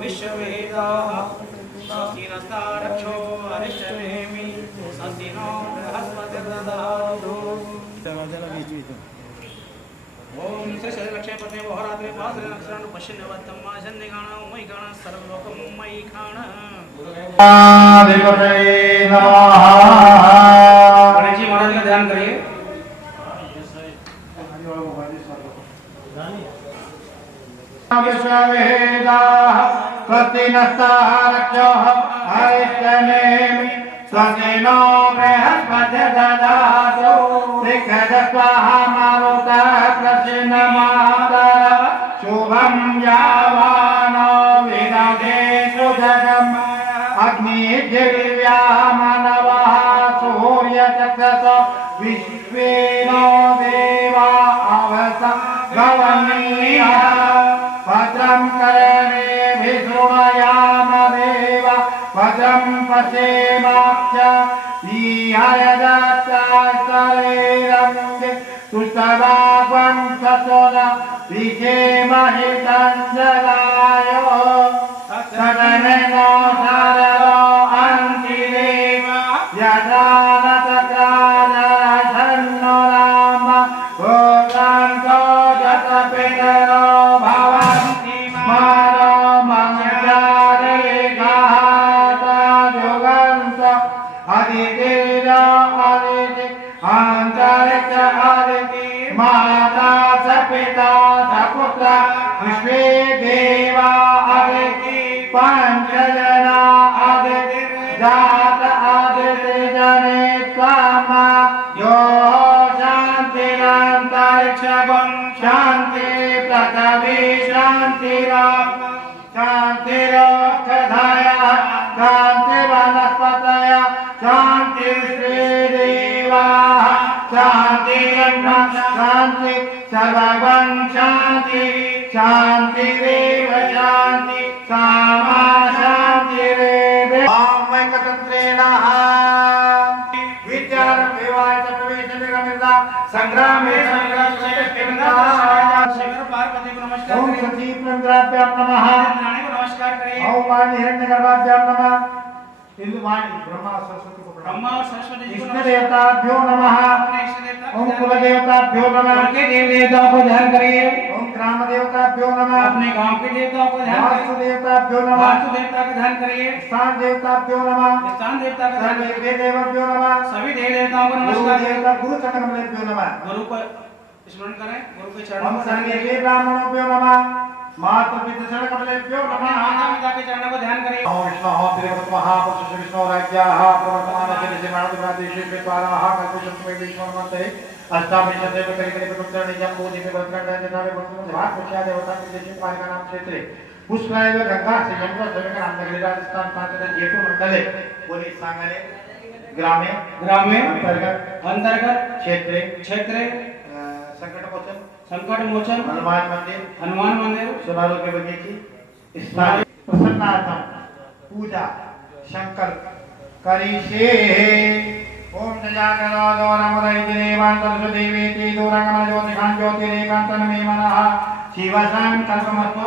विश्ववेदाः स्वस्ति नस्तारक्षो अरिष्टनेमि स्वस्ति नो बृहस्पतिर्दधातु। ओम श्रीलक्ष्मीपत्नी होरात्रि पात्रे नक्षराणु पश्चिन्नवत्तम्मा जन्निगाणं मयि गाणं सर्वलोकं मयि खाणं। आदिपतये नमः। गणेश जी महाराज का ध्यान करिए। विश्ववेदाः स्वस्ति नस्तारक्षोः अरिष्टनेमि स्वस्ति नो बृहस्पतिर्दधातु। ऋग्वेदस्वाहा मारुतः प्रश्नमादर शुभं यावानो विदधेषु जगम् अग्निर्दिव्या मानवः सूर्यचक्षुषो विश्वेनो देवा अवसा गवनीयः भद्रं कर्णेभिः शृणुयाम देवा भद्रं पश्येमाक्षीहयदत्ताशरीरं तुष्टभागं ससोदा विषेमहितञ्जलाय सदनेनो साररो अन्तिदेव यदा न तत्राधन्नो राम भोगान्तो जतपितरो भवन्ति मानो मञ्जारेघातयुगन्त अदितिर अदिति अन्तरिक्ष अदिति माता स पिता स पुत्र विश्वे देवा अदिति पंचजना अदिति जात अदिति जने कामा यो शान्तिरन्तरिक्षं शान्ति पृथिवी शान्तिरात्मा शान्तिरोषधयः शान्तिवनस्पतयः शान्तिश्रीदेवाः शान्तिर्ब्रह्म शान्ति सर्वं शान्ति शान्तिरेव शान्ति सामा शान्तिरेव। ॐ ऐकतन्त्रेण विद्यारम्भेवाय च प्रवेशनिर्गमिता संग्रामे शंकर पार्वती को नमस्कार ओम करिए। सती प्रंद्राभ्यां नमः। रानी को नमस्कार करिए। ओम वाणी हिरण्यगर्भाभ्यां नमः। इंदु वाणी ब्रह्मा सरस्वती को प्रणाम। ब्रह्मा और सरस्वती जी को इष्ट देवताभ्यो नमः। अपने इष्ट देवता को ओम ध्यान कुल देवताभ्यो नमः। उनके देव देवताओं को ध्यान करिए। ओम ग्राम देवताभ्यो नमः। अपने गांव के देवताओं को ध्यान वास्तु करिए। देवताभ्यो नमः। वास्तु देवता का ध्यान करिए। स्थान देवताभ्यो नमः। स्थान देवता का ध्यान करिए। सर्वे देवताभ्यो नमः। सभी देव देवताओं को गुरु नमस्कार देवता गुरु चक्रमलेभ्यो नमः। गुरु को स्मरण करें। गुरु के चरणों ओम को ध्यान सर्वे करिए। ब्राह्मणोभ्यो नमः। मातृपितृ चरणकमलेभ्यो अपने नमः। माता पिता के चरणों को ध्यान करिए। ओम विष्णु त्रिवत्मः पुरुष विष्णु राज्याः प्रवर्तमानस्य मानवरादेशे द्वाराः कल्पशुक्मे विष्णुमन्ते अष्टाविंशते परिकरे पुत्रणे जम्बूदिने भद्रकाजनावे भक्तमहात् पुष्या देवता विदेशी पालिकानां क्षेत्रे पुष्कराय गंगा संयम समेकनाम नगरी राजस्थान प्रांत जेतु मंडले पोलीस सांगणे ग्रामे अंतर्गत क्षेत्रे संकट मोचन हनुमान मंदिर सुनारो के बगीची स्थान प्रसन्नार्थम पूजा शंकर करिष्ये। ओम जयागरो नमोदैदेवान्तरसु देवेति दूरगमन ज्योतिषां ज्योतिरेकान्तनमे मनः शिवसंकल्पमस्तु।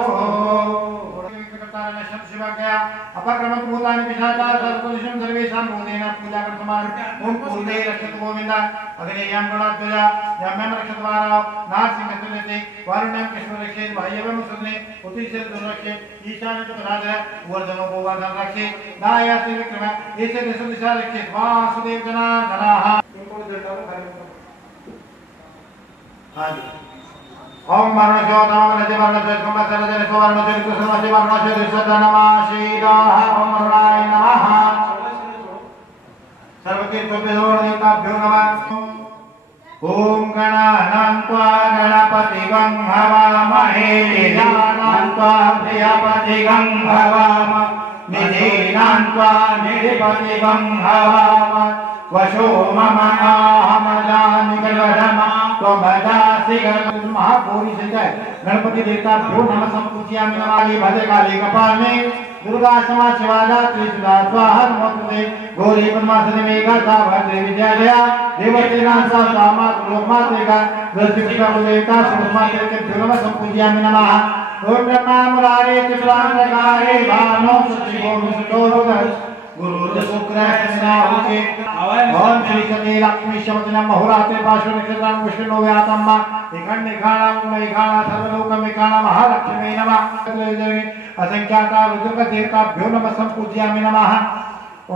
शिवज्ञा अपक्रमत भूतानि पिशाचाः सर्वदिशं सर्वेषां भूतेन पूजाकं समार। ओम पूर्णे रक्षतु गोविन्द अग्नेयं गणाध्वज यम्यं रक्षतु वाराव नारसिंहस्तुते वारुण्यं कृष्ण रक्षेत् बाह्यवं सुदने उत्तिशेत् दुर्रक्षेत् ईशान्यं च प्रसादय वर्धनो गोवर्धन रक्षेत् दायासि विक्रम एसे देशं दिशा रक्षेत् वासुदेव जनार्दनः। ओम वर्णशो नमः वर्णशो कुम्भसरजन सुवर्णशो कुसुमशो वर्णशो दिशतनमाशीदाः। ओम वर्णाय ओम गणानान्त्वा गणपतिगं हवामहे निधानान्त्वा प्रियपतिगं हवामहे निधीनान्त्वा निधिपतिगं हवामहे वशो मम आहमदानि गणधमा त्वमदासि महागौरी से जय गणपति देवता भ्यो नमः संपूज्यामि नमामि भद्रकाली कपालने दुर्गा क्षमा शिवादा त्रिशूला स्वाहा नमोस्तुते गौरी ब्रह्मासने मेघा साभद्रे विद्यालया देवतेना सामा लोकमात्रिका दशविष्णु देवता सुरमात्रे के भ्यो नमः संपूज्यामि नमः ओम ब्रह्मा मुरारे त्रिपुरांतकारे भानो सचिवो सुतोरोदर गुरु शुक्र शनिनाहुके ओम श्री शनि लक्ष्मी शमदना महोराते पाशो नक्षत्रां विष्णु व्यातम्मा निखंड निखाणां मैखाणा सर्वलोक मैखाणा महालक्ष्मी नमः असंख्याता रुद्रक देवताभ्यो नमः संपूज्यामि नमः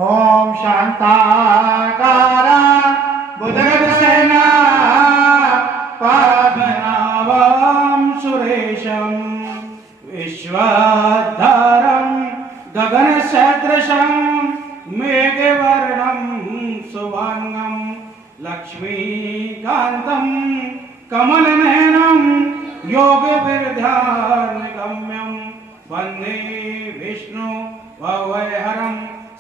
ओम शांताकारा बुधगतसेना पावनावां सुरेशं विश्वाधारं गगनसदृशं मेघवर्णं सुवांगं लक्ष्मीकान्तं कमलनयनं योगविर्ध्यानगम्यं वन्दे विष्णु भवहरं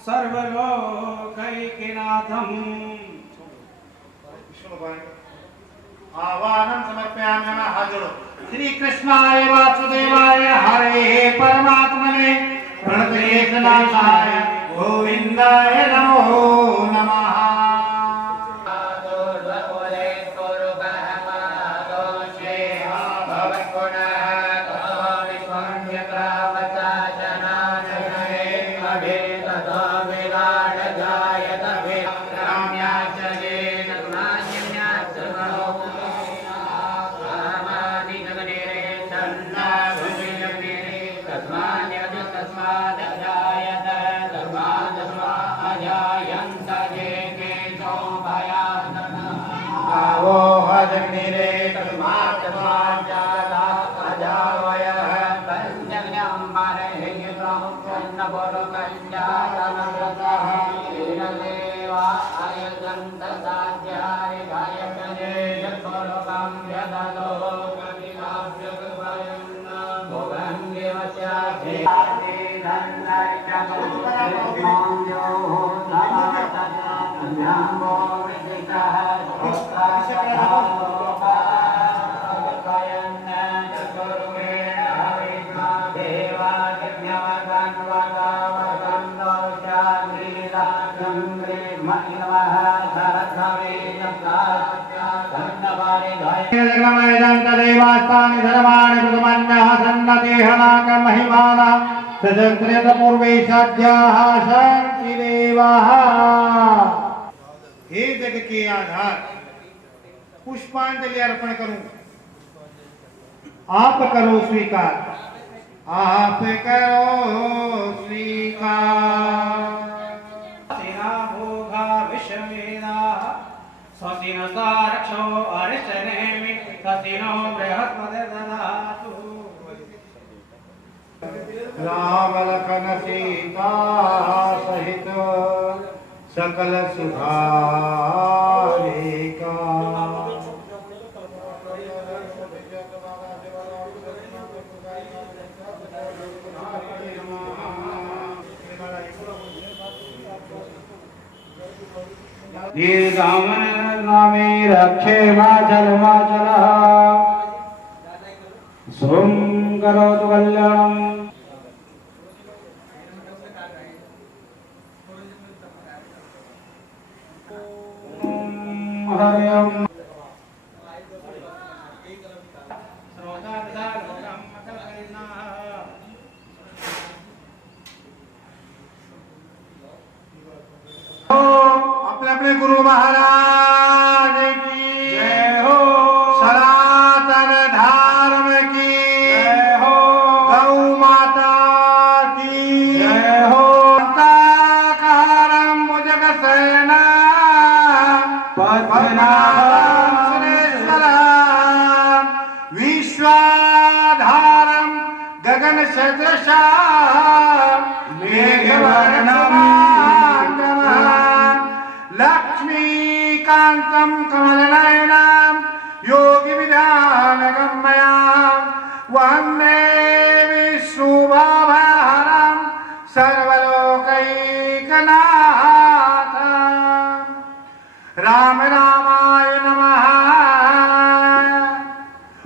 सर्वलोकैकनाथम्। आवाहनं समर्पयामि नमः। हाथ जोड़ो। श्री कृष्णाय वासुदेवाय हरे परमात्मने प्रणतयेतनाथाय गोविंदाय नमो नमः। देवास्तानि धर्माणि प्रथमन्यः सन्नतेहनाक महिमानः सजन्त्रेतपूर्वेशाद्याः शान्तिदेवाः। हे जग के आधार पुष्पांजलि अर्पण करूं, आप करो स्वीकार, आप करो स्वीकार। सेना भोगा विश्ववेदा स्वस्तिनस्ता रक्षो अरिष्टनेमि स्वस्तिनो बृहस्पतिर्दधातु। राम लखन सीता सहित सकल सुधारिका दीर्घामन नामे रक्षे माचल माचलः सोम करोतु कल्याणम्। हरि ओम। अपने अपने गुरु महाराज की जय हो, सनातन धर्म की जय हो, गौ माता की जय हो। ताकारं भुजगसेना पद्मनाभं सुरेश्वरं विश्वाधारं गगनसदृशं मेघवर्णं लक्ष्मीकान्तं कमलनयनं सर्वलोकैकनाथ राम रामाय नमः।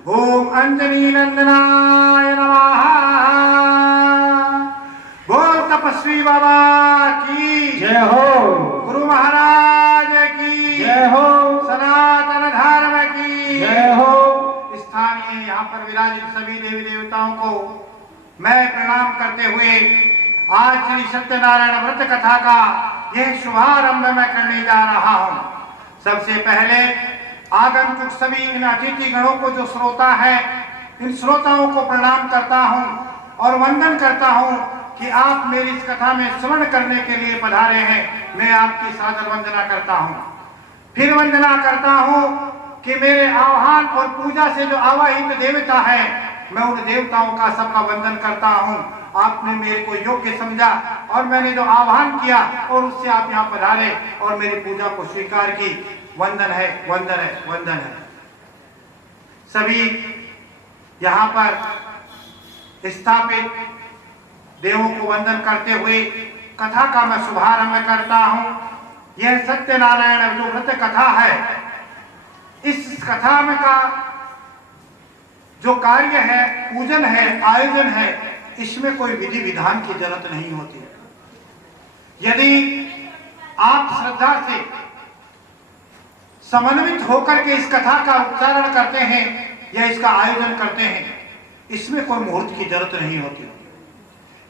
ओम अंजनी नंदनाय नमः। बोल तपस्वी बाबा की जय हो। गुरु महाराज की जय हो। सनातन धर्म की जय हो। स्थानीय यहाँ पर विराजित सभी देवी देवताओं को मैं प्रणाम करते हुए आज श्री सत्यनारायण व्रत कथा का यह शुभारंभ मैं करने जा रहा हूँ। सबसे पहले आगंतुक सभी इन अतिथि गणों को जो श्रोता है, इन श्रोताओं को प्रणाम करता हूँ और वंदन करता हूँ कि आप मेरी इस कथा में श्रवण करने के लिए पधारे हैं। मैं आपकी सादर वंदना करता हूँ। फिर वंदना करता हूँ कि मेरे आह्वान और पूजा से जो आवाहित देवता है, मैं उन देवताओं का सबका वंदन करता हूँ। आपने मेरे को योग्य समझा और मैंने जो आह्वान किया और उससे आप यहाँ पधारे और मेरी पूजा को स्वीकार की। वंदन है, वंदन है, वंदन है। सभी यहाँ पर स्थापित देवों को वंदन करते हुए कथा का मैं शुभारंभ करता हूँ। यह सत्यनारायण जो व्रत कथा है, इस कथा में का जो कार्य है, पूजन है, आयोजन है, इसमें कोई विधि विधान की जरूरत नहीं होती। यदि आप श्रद्धा से समन्वित होकर के इस कथा का उच्चारण करते हैं या इसका आयोजन करते हैं, इसमें कोई मुहूर्त की जरूरत नहीं होती।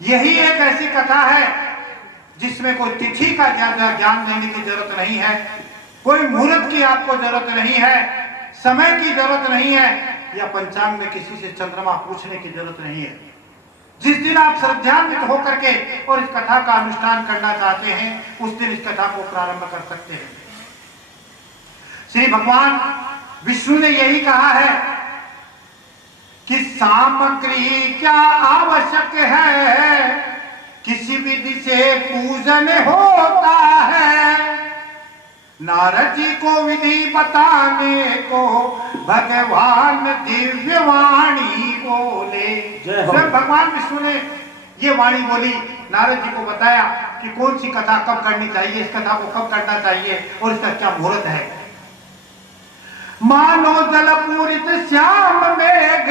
यही एक ऐसी कथा है जिसमें कोई तिथि का ज्ञान देने की जरूरत नहीं है, कोई मुहूर्त की आपको जरूरत नहीं है, समय की जरूरत नहीं है, या पंचांग में किसी से चंद्रमा पूछने की जरूरत नहीं है। जिस दिन आप श्रद्धान्वित होकर के और इस कथा का अनुष्ठान करना चाहते हैं, उस दिन इस कथा को प्रारंभ कर सकते हैं। श्री भगवान विष्णु ने यही कहा है कि सामग्री क्या आवश्यक है, किसी विधि से पूजन होता है। नारद जी को विधि बताने को भगवान दिव्य वाणी बोले। स्वयं भगवान विष्णु ने ये वाणी बोली, नारद जी को बताया कि कौन सी कथा कब करनी चाहिए, इस कथा को कब करना चाहिए और इसका क्या मुहूर्त है। मानो जल पूरित श्याम मेघ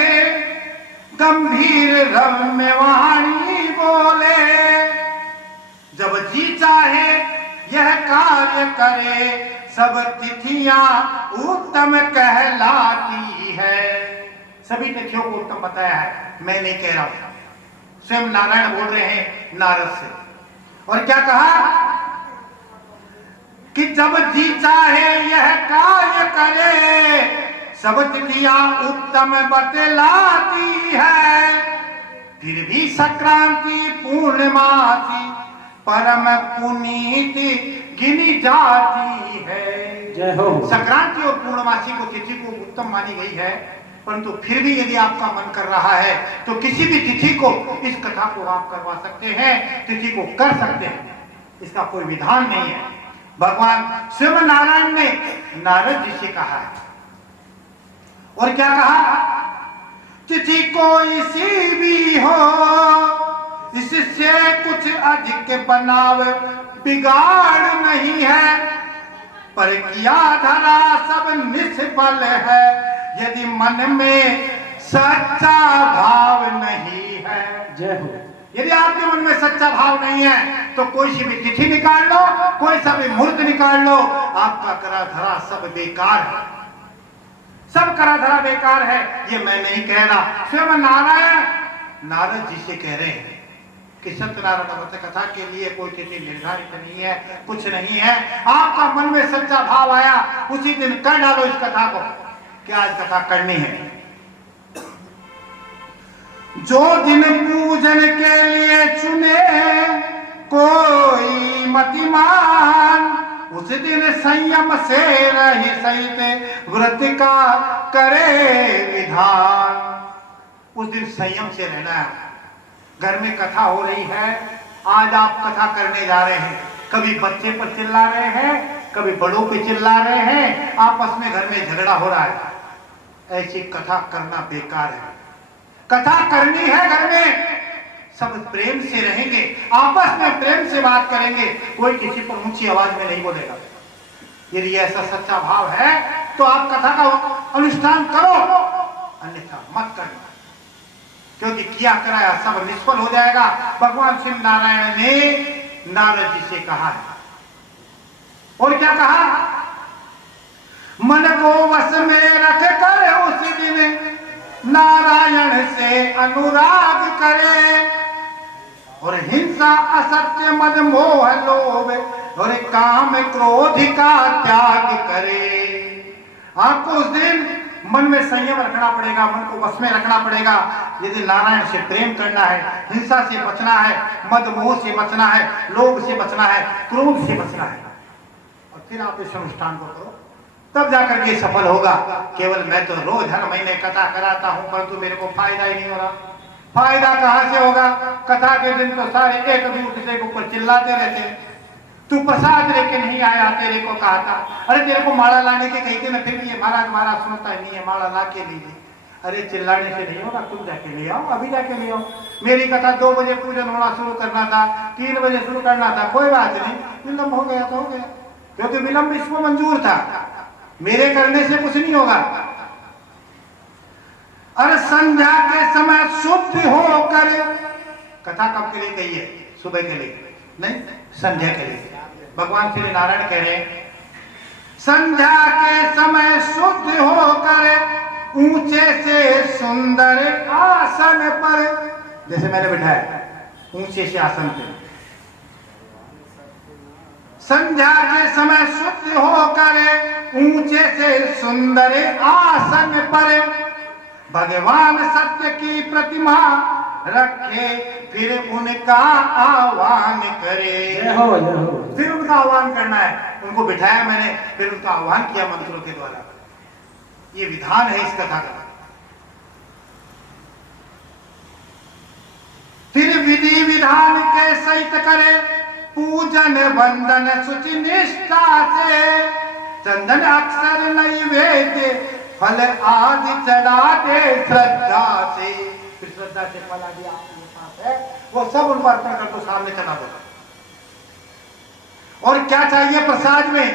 गंभीर रम्य वाणी बोले। जब जी चाहे यह कार्य करे, सब तिथियां उत्तम कहलाती है। सभी तिथियों को उत्तम बताया है, मैं नहीं कह रहा हूं, स्वयं नारायण बोल रहे हैं नारद से। और क्या कहा कि जब जी चाहे यह कार्य करे, सब तिथियां उत्तम बतलाती है। फिर भी संक्रांति पूर्णिमासी परम पुनीत गिनी जाती है। जय हो। संक्रांति और पूर्णमासी को तिथि को उत्तम मानी गई है, परंतु फिर भी यदि आपका मन कर रहा है तो किसी भी तिथि को इस कथा को आप करवा सकते हैं, तिथि को कर सकते हैं, इसका कोई विधान नहीं है। भगवान स्वयं नारायण ने नारद जी से कहा है। और क्या कहा, तिथि कोई सी भी हो, इससे कुछ अधिक बनाव बिगाड़ नहीं है, पर किया धरा सब निष्फल है, यदि मन में सच्चा भाव नहीं है। जय हो। यदि आपके मन में सच्चा भाव नहीं है तो कोई सी भी तिथि निकाल लो, कोई सा भी मुहूर्त निकाल लो, आपका करा धरा सब बेकार है, सब करा धरा बेकार है। ये मैं नहीं कह रहा, स्वयं नारायण नारद जी से कह रहे हैं कि सत्यनारायण व्रत कथा के लिए कोई तिथि निर्धारित नहीं है, कुछ नहीं है। आपका मन में सच्चा भाव आया, उसी दिन कर डालो इस कथा को, क्या आज कथा करनी है। जो दिन पूजन के लिए चुने कोई मतिमान, उस दिन संयम से रही सहित व्रत का करे विधान। उस दिन संयम से रहना है। घर में कथा हो रही है, आज आप कथा करने जा रहे हैं, कभी बच्चे पर चिल्ला रहे हैं, कभी बड़ों पे चिल्ला रहे हैं, आपस में घर में झगड़ा हो रहा है, ऐसी कथा करना बेकार है। कथा करनी है घर में, सब प्रेम से रहेंगे, आपस में प्रेम से बात करेंगे, कोई किसी पर ऊंची आवाज में नहीं बोलेगा। यदि ऐसा सच्चा भाव है तो आप कथा का अनुष्ठान करो, अन्यथा मत करना, क्योंकि किया कराया सब निष्फल हो जाएगा। भगवान श्री नारायण ने नारद जी से कहा है, और क्या कहा? मन को वश में रख कर उस दिन नारायण से अनुराग करे, और हिंसा असत्य मद मोह लोभ और काम क्रोध का त्याग करे। आपको उस दिन मन में संयम रखना पड़ेगा, मन को वश में रखना पड़ेगा। यदि नारायण से प्रेम करना है, हिंसा से बचना है, मद मोह से बचना है, लोभ से बचना है, क्रोध से बचना है, और फिर आप इस अनुष्ठान को करो, तब जाकर के सफल होगा। केवल मैं तो रोज हर महीने कथा कराता हूं, परंतु मेरे को फायदा ही नहीं हो रहा। फायदा कहां से होगा? कथा के दिन तो सारे एक दूसरे के ऊपर चिल्लाते रहते हैं, तू प्रसाद लेके नहीं आया, तेरे को कहा था, अरे तेरे को माला लाने के कही थे ना, फिर भी ये महाराज महाराज सुनता ही नहीं है, माला ला के लीजिए। अरे चिल्लाने से नहीं होगा, तुम जाके ले आओ, अभी जाके ले आओ। मेरी कथा 2 बजे पूजन होना शुरू करना था, 3 बजे शुरू करना था, कोई बात नहीं, विलंब हो गया तो हो गया, क्योंकि विलंब इसको मंजूर था, मेरे करने से कुछ नहीं होगा। अरे संध्या के समय शुद्ध होकर, कथा कब के लिए कही है? सुबह के लिए नहीं, संध्या के लिए। भगवान श्री नारायण कह रहे हैं, संध्या के समय शुद्ध होकर ऊंचे से सुंदर आसन पर, जैसे मैंने बिठाया ऊंचे से आसन पे, संध्या के समय शुद्ध होकर ऊंचे से सुंदर आसन पर भगवान सत्य की प्रतिमा रखे, फिर उनका आह्वान करे। जय हो, जय हो। फिर उनका आह्वान करना है, उनको बिठाया मैंने, फिर उनका आह्वान किया मंत्रों के द्वारा। ये विधान है इस कथा का। फिर विधि विधान के सहित करे पूजन वंदन शुचि निष्ठा से, चंदन अक्षर नैवेद्य फल आदि चढ़ाते श्रद्धा से। फिर श्रद्धा से फल आदि आपके पास है, वो सब उन पर अर्पण कर दो, सामने चढ़ा दो। और क्या चाहिए प्रसाद में?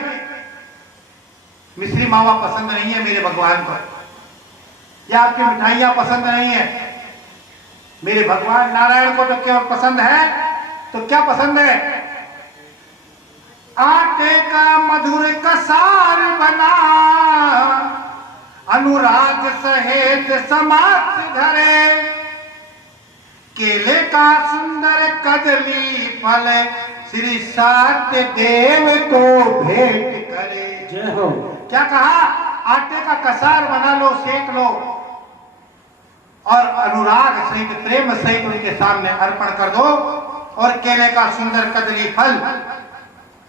मिश्री मावा पसंद नहीं है मेरे भगवान को, या आपकी मिठाइयां पसंद नहीं है मेरे भगवान नारायण को, तो क्या पसंद है? तो क्या पसंद है? आटे का मधुर कसार बना, अनुराग सहेत समाप्त धरे, केले का सुंदर कदली फल श्री सत्य देव को भेंट करे। जय हो। क्या कहा? आटे का कसार बना लो, सेक लो, और अनुराग सहित प्रेम सहित उनके सामने अर्पण कर दो, और केले का सुंदर कदली फल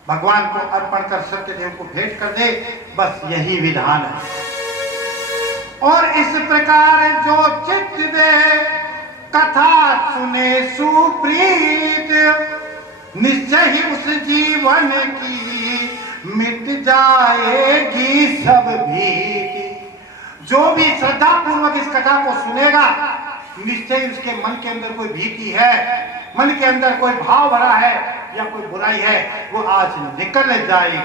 भगवान को अर्पण कर सत्यदेव को भेंट कर दे। बस यही विधान है। और इस प्रकार जो चित्त दे कथा सुने सुप्रीत, निश्चय ही उस जीवन की मिट जाएगी सब भीति। जो भी श्रद्धा पूर्वक इस कथा को सुनेगा, निश्चय उसके मन के अंदर कोई भीति है, मन के अंदर कोई भाव भरा है या कोई बुराई है, वो आज निकल जाएगी,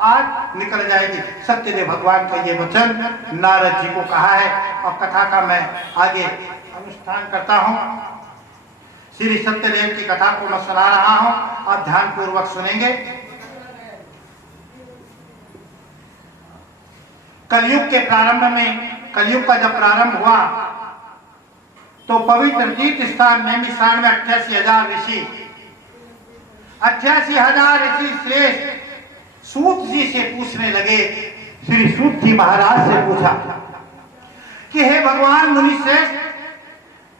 आज निकल जाएगी। सत्यदेव भगवान का ये वचन नारद जी को कहा है। और कथा का मैं आगे अनुष्ठान करता हूँ। श्री सत्यदेव की कथा को मैं सुना रहा हूँ, आप ध्यान पूर्वक सुनेंगे। कलयुग के प्रारंभ में, कलयुग का जब प्रारंभ हुआ तो पवित्र तीर्थ स्थान नैमिषारण्य में 88,000 ऋषि, 88,000 ऋषि श्रेष्ठ सूत जी से पूछने लगे। श्री सूत जी महाराज से पूछा कि हे भगवान मुनि श्रेष्ठ,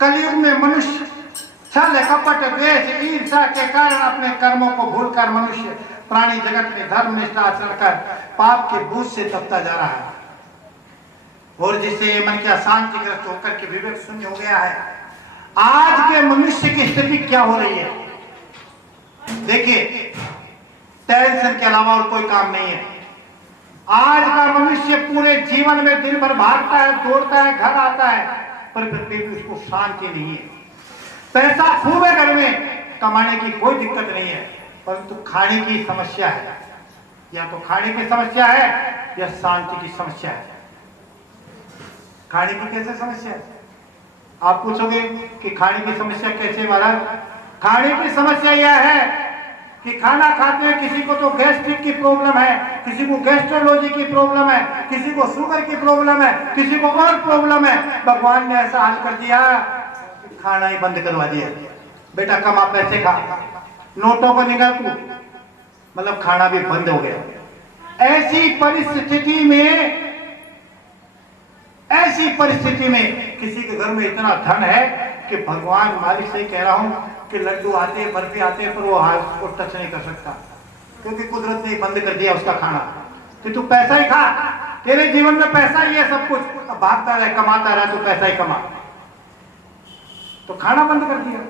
कलयुग में मनुष्य छल कपट द्वेष ईर्ष्या के कारण अपने कर्मों को भूलकर मनुष्य प्राणी जगत में धर्म निष्ठा आचरण कर पाप के बोझ से तपता जा रहा है, और जिससे मन की अशांतिग्रस्त होकर के विवेक शून्य हो गया है। आज के मनुष्य की स्थिति क्या हो रही है? देखिए, टेंशन के अलावा और कोई काम नहीं है। आज का मनुष्य पूरे जीवन में दिन भर भागता है, दौड़ता है, घर आता है, पर फिर भी उसको शांति नहीं है। पैसा खूब है घर में, कमाने की कोई दिक्कत नहीं है, परंतु खाने की समस्या है। या तो खाने की समस्या है या शांति की समस्या है। खाने की कैसे समस्या है? आप पूछोगे कि खाने की समस्या कैसे महाराज? खाने की समस्या यह है कि खाना खाते हैं, किसी को तो गैस्ट्रिक की प्रॉब्लम है, किसी को गैस्ट्रोलॉजी की प्रॉब्लम है, किसी को शुगर की प्रॉब्लम है, किसी को और प्रॉब्लम है। भगवान ने ऐसा हाल कर दिया, खाना ही बंद करवा दिया। बेटा कमा पैसे खा, नोटों को निकाल तू, मतलब खाना भी बंद हो गया। ऐसी परिस्थिति में किसी के घर में इतना धन है कि भगवान मालिक से कह रहा हूं कि लड्डू आते हैं, बर्फी आते हैं, पर वो हाथ को टच नहीं कर सकता, क्योंकि कुदरत ने बंद कर दिया उसका खाना कि तू पैसा ही खा, तेरे जीवन में पैसा ही है सब कुछ, अब भागता रहे, कमाता रहे, तू पैसा ही कमा। तो खाना बंद कर दिया।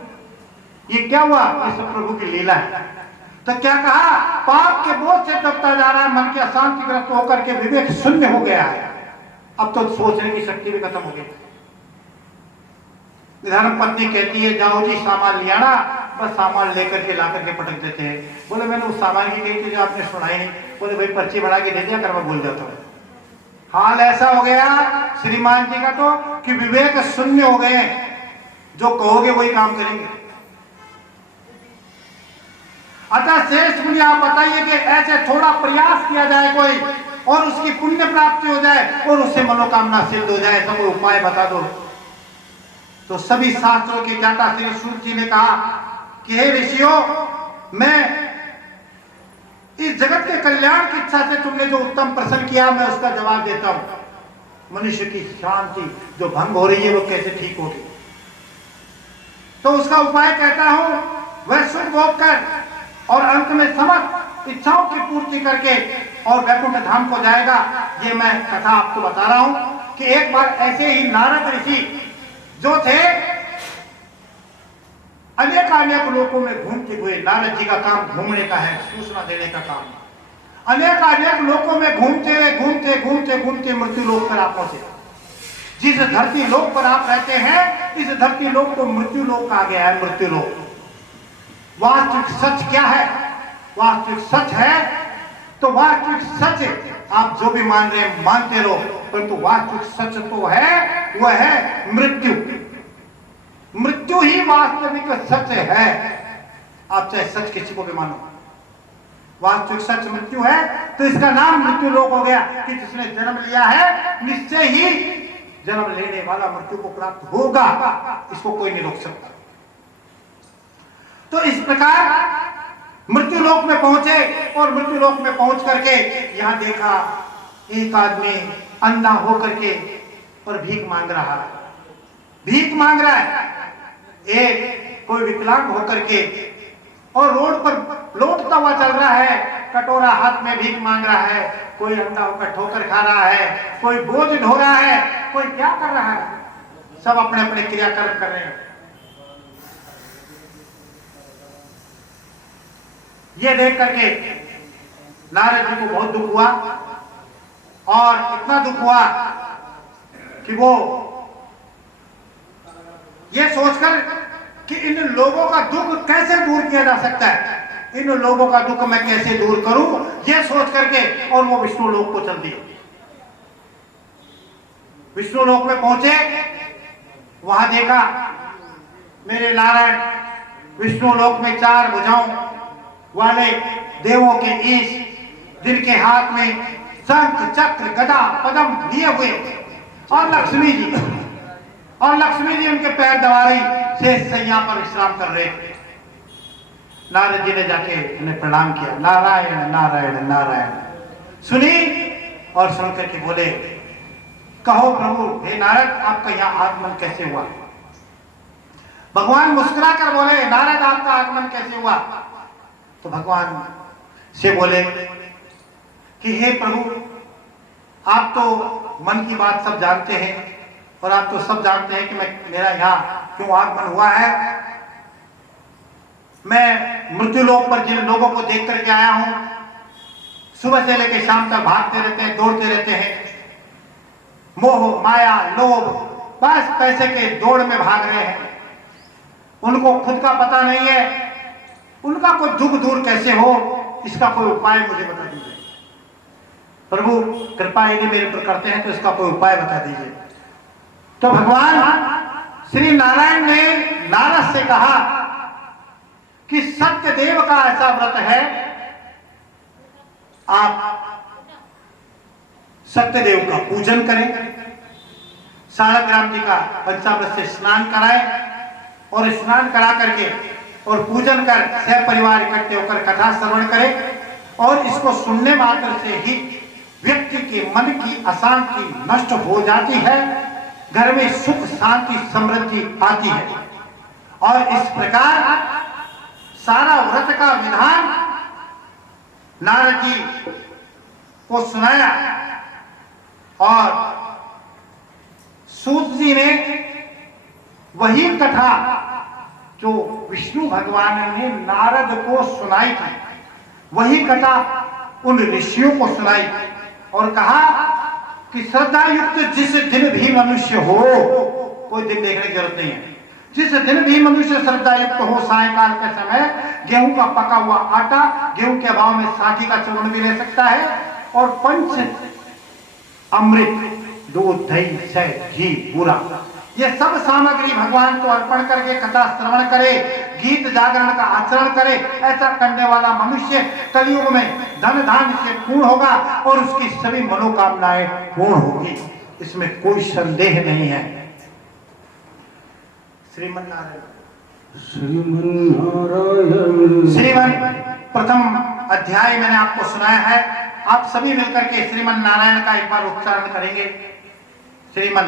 ये क्या हुआ? ये सब प्रभु की लीला है। तो क्या कहा? पाप के बोझ से दबता जा रहा है, मन की अशांतिग्रस्त होकर के विवेक शून्य हो गया है। अब तो सोचने की शक्ति भी खत्म हो गई। धर्म पत्नी कहती है जाओ जी सामान ले आना, बस सामान लेकर के ला करके पटक देते हैं। बोले मैंने उस सामान की कही थी जो आपने सुनाई नहीं। बोले भाई पर्ची बना के दे दिया कर, मैं भूल जाता हूँ। हाल ऐसा हो गया श्रीमान जी का तो कि विवेक शून्य हो गए, जो कहोगे वही काम करेंगे। अतः श्रेष्ठ मुनि आप बताइए कि ऐसे थोड़ा प्रयास किया जाए कोई, और उसकी पुण्य प्राप्ति हो जाए और उससे मनोकामना सिद्ध हो जाए, ऐसा कोई उपाय बता दो। तो सभी शास्त्रों के ज्ञाता श्री सूत जी ने कहा कि हे ऋषियों, मैं इस जगत के कल्याण की इच्छा से तुमने जो उत्तम प्रश्न किया, मैं उसका जवाब देता हूं। मनुष्य की शांति जो भंग हो रही है वो कैसे ठीक होगी? तो उसका उपाय कहता हूं, वह सुख भोग कर और अंत में समस्त इच्छाओं की पूर्ति करके और वैकुंठ धाम को जाएगा। ये मैं कथा आपको बता रहा हूं कि एक बार ऐसे ही नारद ऋषि जो थे अनेक लोकों में घूमते हुए, नारद जी का काम घूमने का है, सूचना देने का काम। अनेक लोकों में घूमते मृत्यु लोक पर आप पहुंचे। जिस धरती लोक पर आप रहते हैं, इस धरती लोक को मृत्यु लोक कहा गया है। मृत्यु लोक वास्तविक सच क्या है? वास्तविक सच है तो वास्तविक सच आप जो भी मान रहे हैं मानते रहो, परंतु वास्तविक सच तो है, वह है मृत्यु। मृत्यु ही वास्तविक सच है। आप चाहे सच किसी को भी मानो, वास्तविक सच मृत्यु है, तो इसका नाम मृत्यु लोक हो गया कि जिसने जन्म लिया है निश्चय ही जन्म लेने वाला मृत्यु को प्राप्त होगा, इसको कोई नहीं रोक सकता। तो इस प्रकार मृत्यु लोक में पहुंचे और मृत्यु लोक में पहुंच करके यहां देखा एक आदमी अंधा होकर के और भीख मांग रहा है। भीख मांग रहा है एक कोई विकलांग होकर के, और रोड पर लौटता हुआ चल रहा है, कटोरा हाथ में भीख मांग रहा है। कोई अंधा होकर ठोकर खा रहा है, कोई बोझ ढो रहा है, कोई क्या कर रहा है, सब अपने अपने क्रियाकर्म कर रहे हैं। ये देख करके नारद जी को बहुत दुख हुआ, और इतना दुख हुआ कि वो ये सोचकर कि इन लोगों का दुख कैसे दूर किया जा सकता है, इन लोगों का दुख मैं कैसे दूर करूं, ये सोच करके और वो विष्णु लोक को चल दिए। विष्णु लोक में पहुंचे, वहां देखा मेरे नारायण विष्णु लोक में 4 भुजाओं वाले देवों के ईश, जिनके हाथ में शंख चक्र गदा पद्म लिए हुए, और लक्ष्मी जी उनके पैर दबा रही शेष सैया पर विश्राम कर रहे थे। नारद जी ने जाके उन्हें प्रणाम किया, नारायण नारायण नारायण सुनी, और सुनकर के बोले कहो प्रभु, हे नारद आपका यहाँ आगमन कैसे हुआ? भगवान मुस्कुरा कर बोले नारद आपका आगमन कैसे हुआ? तो भगवान से बोले कि हे प्रभु, आप तो मन की बात सब जानते हैं, और आप तो सब जानते हैं कि मेरा यहाँ क्यों आगमन हुआ है। मैं मृत्यु लोक पर जिन लोगों को देख करके आया हूं, सुबह से लेकर शाम तक भागते रहते हैं, दौड़ते रहते हैं, मोह माया लोभ, बस पैसे के दौड़ में भाग रहे हैं। उनको खुद का पता नहीं है, उनका कोई दुख दूर कैसे हो, इसका कोई उपाय मुझे बता दीजिए। प्रभु कृपा यदि मेरे पर करते हैं तो इसका कोई उपाय बता दीजिए। तो भगवान श्री नारायण ने नारद से कहा कि सत्यदेव का ऐसा व्रत है, आप सत्यदेव का पूजन करें, शालग्राम जी का पंचामृत से स्नान कराएं और स्नान करा करके और पूजन कर सह परिवार इकट्ठे होकर कथा श्रवण करें और इसको सुनने मात्र से ही व्यक्ति के मन की अशांति नष्ट हो जाती है, घर में सुख शांति समृद्धि आती है। और इस प्रकार सारा व्रत का विधान नारद जी को सुनाया और सूत जी ने वही कथा जो विष्णु भगवान ने नारद को सुनाई थी, वही कथा उन ऋषियों को सुनाई और कहा कि श्रद्धा युक्त जिस दिन भी मनुष्य हो, कोई दिन देखने की जरूरत नहीं है, जिस दिन भी मनुष्य श्रद्धा युक्त हो, सायकाल के समय गेहूं का पका हुआ आटा, गेहूं के अभाव में साठी का चूर्ण भी ले सकता है और पंच अमृत, दूध दही शहद घी बूरा, ये सब सामग्री भगवान को अर्पण करके कथा श्रवण करे, गीत जागरण का आचरण करे। ऐसा करने वाला मनुष्य कलयुग में धन धान्य से पूर्ण होगा और उसकी सभी मनोकामनाएं पूर्ण होगी, इसमें कोई संदेह नहीं है। श्रीमन प्रथम अध्याय मैंने आपको सुनाया है, आप सभी मिलकर के श्रीमन नारायण का एक बार उच्चारण करेंगे। श्रीमन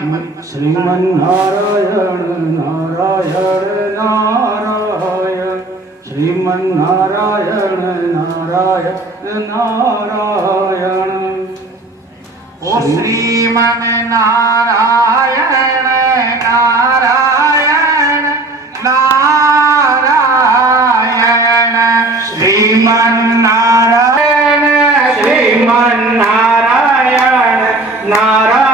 नारायण नारायण नारायण, श्रीमन नारायण नारायण नारायण, ओ श्रीमन नारायण नारायण नारायण, श्रीमन नारायण श्रीमन नारायण नारायण नारायण